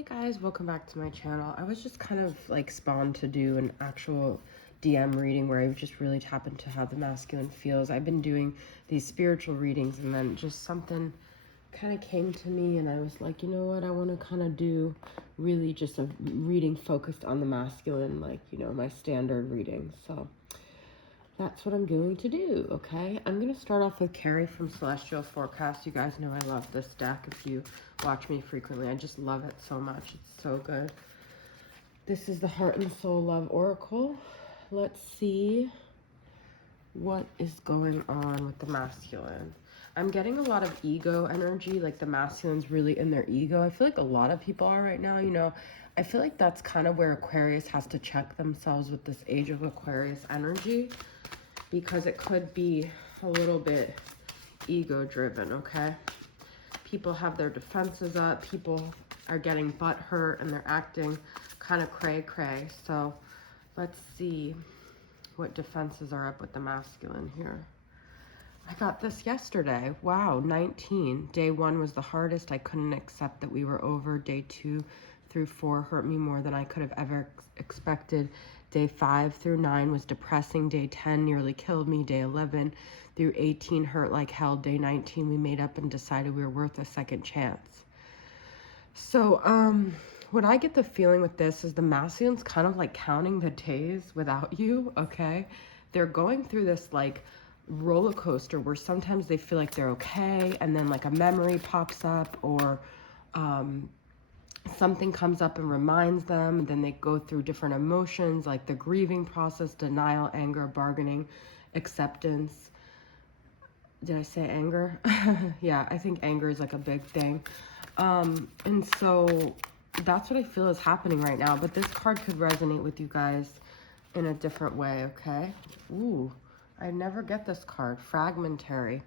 Hey guys, welcome back to my channel. I was just kind of like spawned to do an actual DM reading where I just really tap into how the masculine feels. I've been doing these spiritual readings and then just something kind of came to me and I was like, you know what, I want to kind of do really just a reading focused on the masculine, like, you know, my standard reading. So that's what I'm going to do, okay? I'm going to start off with Carrie from Celestial Forecast. You guys know I love this deck. If you watch me frequently, I just love it so much. It's so good. This is the Heart and Soul Love Oracle. Let's see what is going on with the masculine. I'm getting a lot of ego energy, like the masculine's really in their ego. I feel like a lot of people are right now, you know. I feel like that's kind of where Aquarius has to check themselves with this Age of Aquarius energy, because it could be a little bit ego driven, okay? People have their defenses up, people are getting butt hurt and they're acting kind of cray cray. So let's see what defenses are up with the masculine here. I got this yesterday. Wow, 19. Day 1 was the hardest. I couldn't accept that we were over. Day 2 through 4 hurt me more than I could have ever expected. Day 5 through 9 was depressing. Day 10 nearly killed me. Day 11 through 18 hurt like hell. Day 19 we made up and decided we were worth a second chance. So what I get the feeling with this is the masculine's kind of like counting the days without you, okay? They're going through this like roller coaster where sometimes they feel like they're okay and then like a memory pops up or something comes up and reminds them, and then they go through different emotions like the grieving process, denial, anger, bargaining, acceptance. Did I say anger? Yeah, I think anger is like a big thing. And so that's what I feel is happening right now, but this card could resonate with you guys in a different way, okay? Ooh, I never get this card. Fragmentary.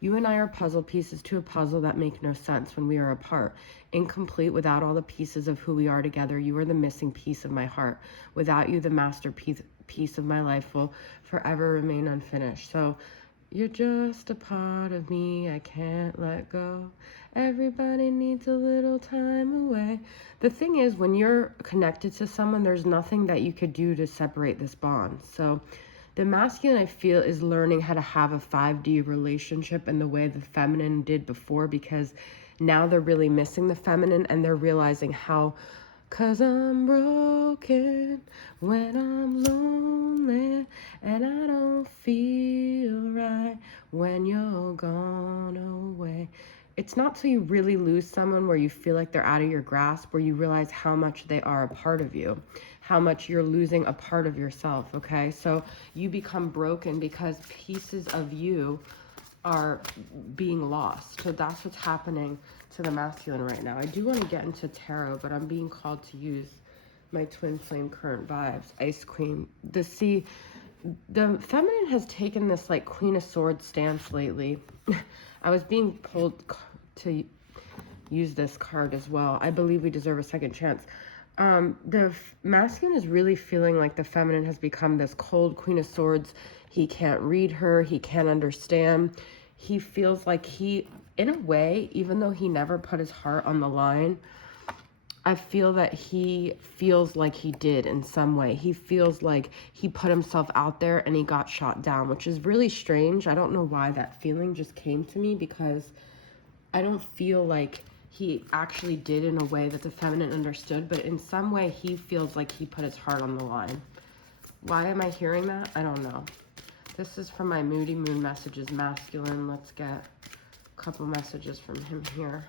You and I are puzzle pieces to a puzzle that make no sense when we are apart. Incomplete without all the pieces of who we are together. You are the missing piece of my heart. Without you, the masterpiece of my life will forever remain unfinished. So you're just a part of me I can't let go. Everybody needs a little time away. The thing is, when you're connected to someone, there's nothing that you could do to separate this bond. So the masculine, I feel, is learning how to have a 5D relationship in the way the feminine did before, because now they're really missing the feminine and they're realizing how, 'cause I'm broken when I'm lonely and I don't feel right when you're gone away. It's not till you really lose someone where you feel like they're out of your grasp, where you realize how much they are a part of you, how much you're losing a part of yourself, okay? So you become broken because pieces of you are being lost. So that's what's happening to the masculine right now. I do want to get into tarot, but I'm being called to use my twin flame current vibes. Ice Queen. The feminine has taken this like Queen of Swords stance lately. I was being pulled to use this card as well. I believe we deserve a second chance. The masculine is really feeling like the feminine has become this cold Queen of Swords. He can't read her. He can't understand. He feels like he, in a way, even though he never put his heart on the line, I feel that he feels like he did in some way. He feels like he put himself out there and he got shot down, which is really strange. I don't know why that feeling just came to me, because I don't feel like he actually did in a way that the feminine understood, but in some way he feels like he put his heart on the line. Why am I hearing that? I don't know. This is from my Moody Moon messages, masculine. Let's get a couple messages from him here.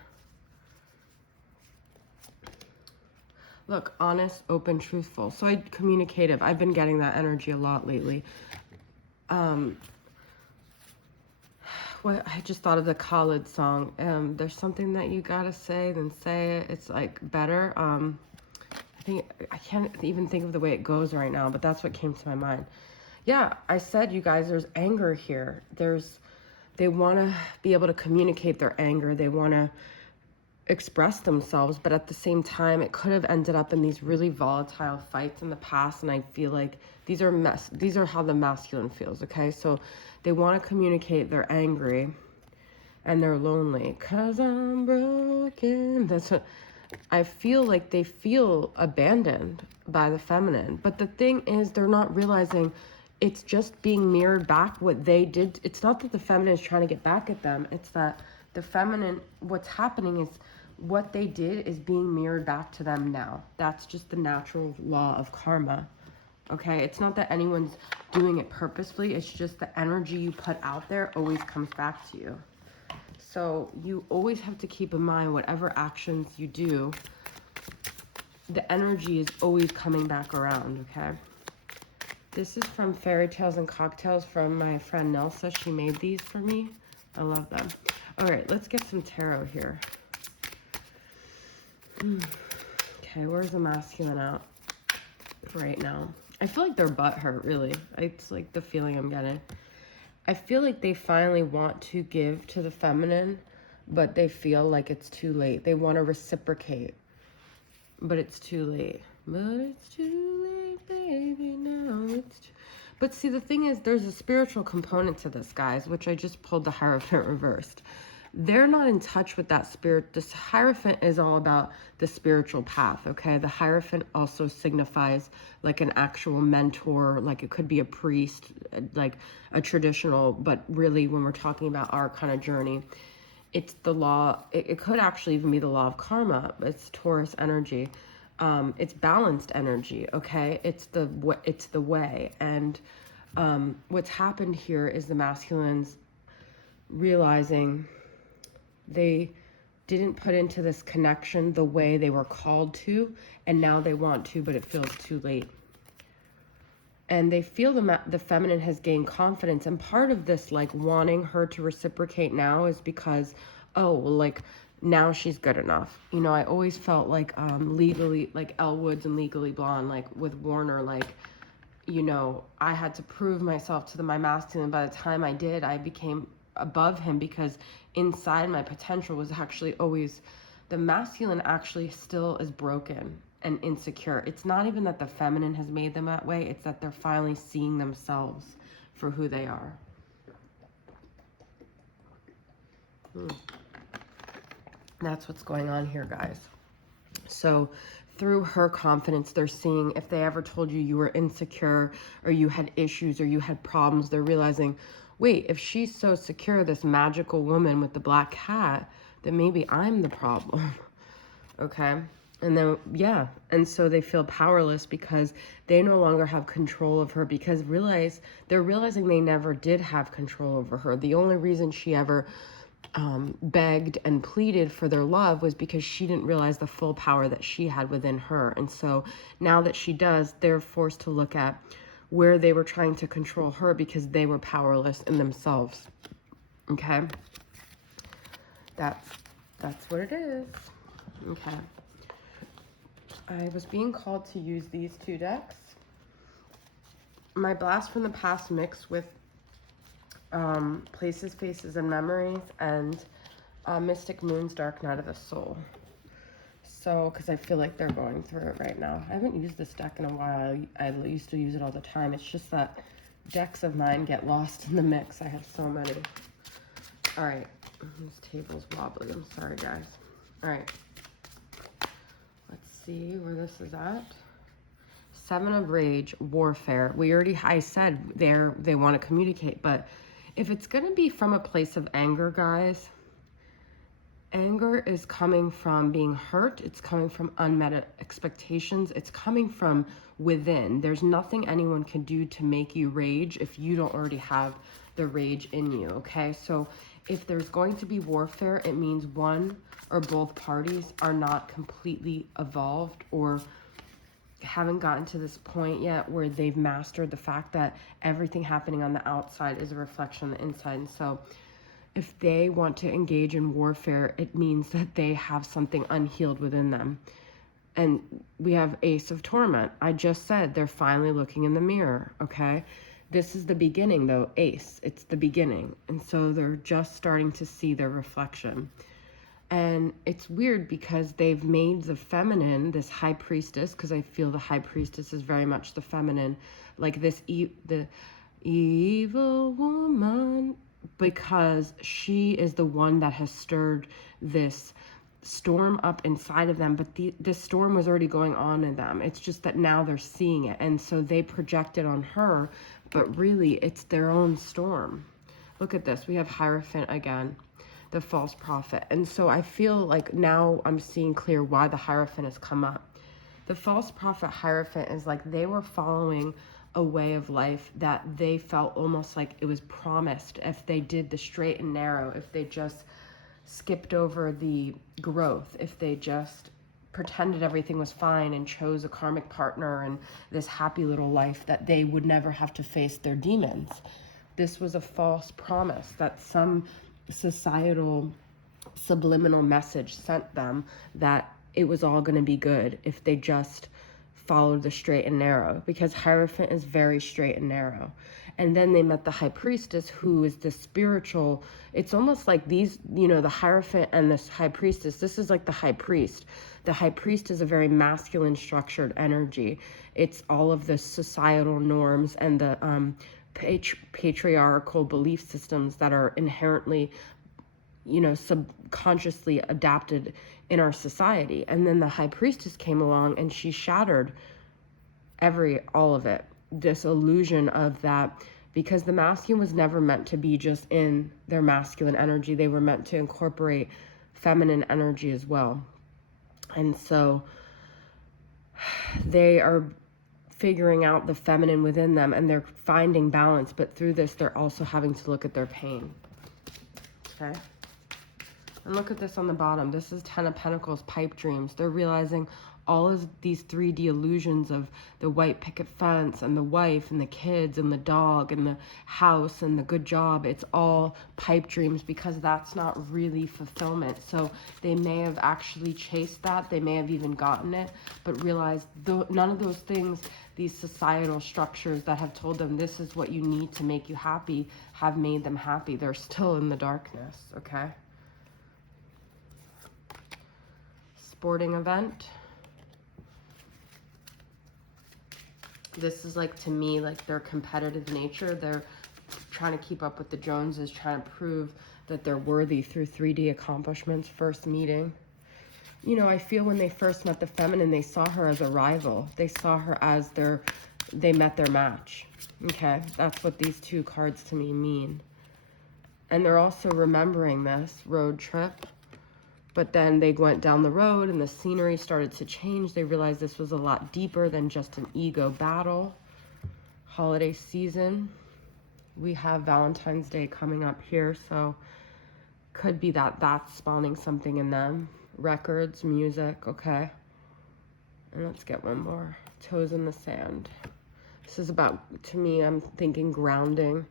Look, honest, open, truthful. So communicative. I've been getting that energy a lot lately. Well, I just thought of the Khalid song. There's something that you gotta say, then say it. It's like better. I can't even think of the way it goes right now, but that's what came to my mind. Yeah, I said, you guys, there's anger here. They want to be able to communicate their anger. They want to express themselves, but at the same time, it could have ended up in these really volatile fights in the past, and I feel like these are how the masculine feels, okay? So they want to communicate they're angry and they're lonely. 'Cause I'm broken. That's what I feel like they feel abandoned by the feminine. But the thing is, they're not realizing it's just being mirrored back what they did. It's not that the feminine is trying to get back at them. It's that the feminine, what's happening is what they did is being mirrored back to them now. That's just the natural law of karma. Okay, it's not that anyone's doing it purposefully. It's just the energy you put out there always comes back to you. So you always have to keep in mind whatever actions you do, the energy is always coming back around, okay? This is from Fairy Tales and Cocktails from my friend Nelsa. She made these for me. I love them. All right, let's get some tarot here. Okay, where's the masculine out right now? I feel like they're butthurt, really. It's like the feeling I'm getting. I feel like they finally want to give to the feminine, but they feel like it's too late. They want to reciprocate, but it's too late. But it's too late, baby, now it's too... But see, the thing is, there's a spiritual component to this, guys, which I just pulled the Hierophant reversed. They're not in touch with that spirit. This Hierophant is all about the spiritual path, okay? The Hierophant also signifies like an actual mentor, like it could be a priest, like a traditional, but really when we're talking about our kind of journey, it's the law. It could actually even be the law of karma. It's Taurus energy. It's balanced energy, okay? It's the way. And what's happened here is the masculines realizing they didn't put into this connection the way they were called to, and now they want to, but it feels too late. And they feel the feminine has gained confidence, and part of this, like, wanting her to reciprocate now is because, oh, well, like, now she's good enough. You know, I always felt like legally, like Elle Woods and Legally Blonde, like with Warner, like, you know, I had to prove myself to my masculine. By the time I did, I became above him because inside my potential was actually always, the masculine actually still is broken and insecure. It's not even that the feminine has made them that way, it's that they're finally seeing themselves for who they are. That's what's going on here, guys. So through her confidence, they're seeing, if they ever told you you were insecure or you had issues or you had problems, they're realizing, wait, if she's so secure, this magical woman with the black cat, then maybe I'm the problem. Okay? And then, yeah. And so they feel powerless because they no longer have control of her, because they're realizing they never did have control over her. The only reason she ever begged and pleaded for their love was because she didn't realize the full power that she had within her. And so now that she does, they're forced to look at where they were trying to control her because they were powerless in themselves. Okay? That's what it is. Okay. I was being called to use these two decks. My Blast from the Past mixed with Places, Faces, and Memories, and Mystic Moon's Dark Night of the Soul. So, because I feel like they're going through it right now. I haven't used this deck in a while. I used to use it all the time. It's just that decks of mine get lost in the mix. I have so many. All right. This table's wobbly. I'm sorry, guys. All right. Let's see where this is at. Seven of Rage, Warfare. I said they want to communicate, but if it's going to be from a place of anger, guys, anger is coming from being hurt. It's coming from unmet expectations. It's coming from within. There's nothing anyone can do to make you rage if you don't already have the rage in you, okay? So if there's going to be warfare, it means one or both parties are not completely evolved or haven't gotten to this point yet where they've mastered the fact that everything happening on the outside is a reflection on the inside. And so if they want to engage in warfare, it means that they have something unhealed within them. And we have Ace of Torment. I just said they're finally looking in the mirror, okay? This is the beginning, though, Ace. It's the beginning. And so they're just starting to see their reflection. And it's weird because they've made the feminine, this high priestess, because I feel the high priestess is very much the feminine, like this, the evil woman, because she is the one that has stirred this storm up inside of them, but this storm was already going on in them. It's just that now they're seeing it, and so they project it on her, but really it's their own storm. Look at this. We have Hierophant again, the false prophet. And so I feel like now I'm seeing clear why the Hierophant has come up. The false prophet Hierophant is like they were following a way of life that they felt almost like it was promised if they did the straight and narrow, if they just skipped over the growth, if they just pretended everything was fine and chose a karmic partner and this happy little life, that they would never have to face their demons. This was a false promise that some societal subliminal message sent them, that it was all going to be good if they just followed the straight and narrow, because Hierophant is very straight and narrow. And then they met the High Priestess, who is the spiritual. It's almost like these, you know, the Hierophant and this High Priestess, this is like the High Priest. The High Priest is a very masculine structured energy. It's all of the societal norms and the patriarchal belief systems that are inherently, you know, subconsciously adapted in our society. And then the High Priestess came along and she shattered all of it. This illusion of that, because the masculine was never meant to be just in their masculine energy. They were meant to incorporate feminine energy as well. And so they are figuring out the feminine within them, and they're finding balance, but through this they're also having to look at their pain. Okay? And look at this on the bottom. This is Ten of Pentacles, pipe dreams. They're realizing all of these 3D illusions of the white picket fence and the wife and the kids and the dog and the house and the good job. It's all pipe dreams, because that's not really fulfillment. So they may have actually chased that. They may have even gotten it, but realized none of those things, these societal structures that have told them this is what you need to make you happy, have made them happy. They're still in the darkness, okay? Sporting event. This is like, to me, like their competitive nature. They're trying to keep up with the Joneses, trying to prove that they're worthy through 3D accomplishments. First meeting. You know, I feel when they first met the feminine, they saw her as a rival. They saw her as they met their match. Okay, that's what these two cards to me mean. And they're also remembering this road trip. But then they went down the road and the scenery started to change. They realized this was a lot deeper than just an ego battle. Holiday season. We have Valentine's Day coming up here, so could be that that's spawning something in them. Records, music, okay. And let's get one more. Toes in the sand. This is about, to me, I'm thinking grounding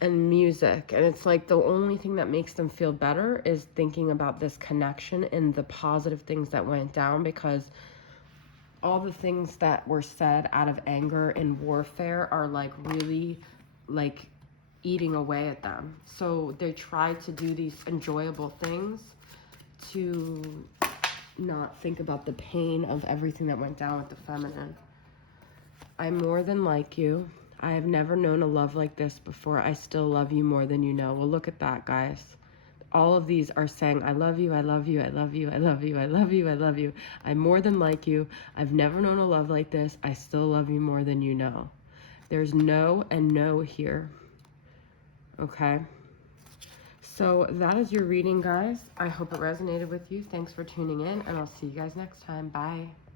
and music. And it's like the only thing that makes them feel better is thinking about this connection and the positive things that went down, because all the things that were said out of anger and warfare are like really like eating away at them. So they try to do these enjoyable things to not think about the pain of everything that went down with the feminine. I'm more than like you. I have never known a love like this before. I still love you more than you know. Well, look at that, guys. All of these are saying, I love you, I love you, I love you, I love you, I love you, I love you. I'm more than like you. I've never known a love like this. I still love you more than you know. There's no and no here. Okay? So that is your reading, guys. I hope it resonated with you. Thanks for tuning in, and I'll see you guys next time. Bye.